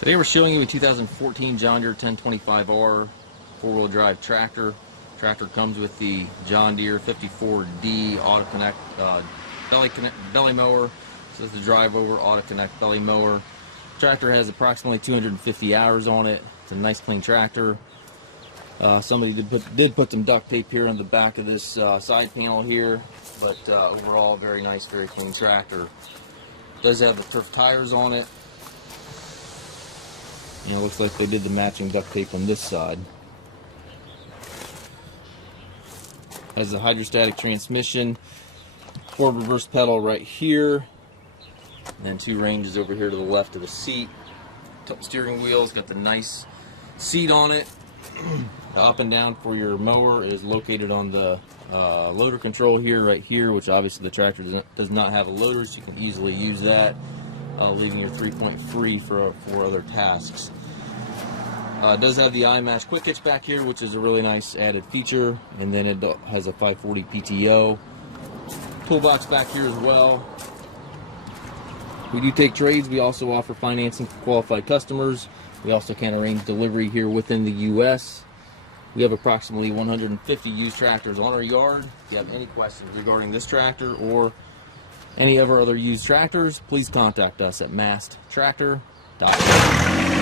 Today we're showing you a 2014 John Deere 1025R four-wheel drive tractor. Tractor comes with the John Deere 54D AutoConnect Belly Mower. This is the drive over AutoConnect Belly Mower. Tractor has approximately 250 hours on it. It's a nice clean tractor. Somebody did put some duct tape here on the back of this side panel here, but overall very nice, very clean tractor. Does have the turf tires on it. You know, looks like they did the matching duct tape on this side. Has a hydrostatic transmission, forward reverse pedal right here, and then two ranges over here to the left of the seat. Steering wheel's got the nice seat on it. The up and down for your mower is located on the loader control here, right here, which obviously the tractor does not have a loader, so you can easily use that, leaving your 3.3 for other tasks. It does have the iMatch quick hitch back here, which is a really nice added feature, and then it has a 540 PTO. Toolbox back here as well. We do take trades. We also offer financing for qualified customers. We also can arrange delivery here within the U.S. We have approximately 150 used tractors on our yard. If you have any questions regarding this tractor or any of our other used tractors, please contact us at masttractor.com.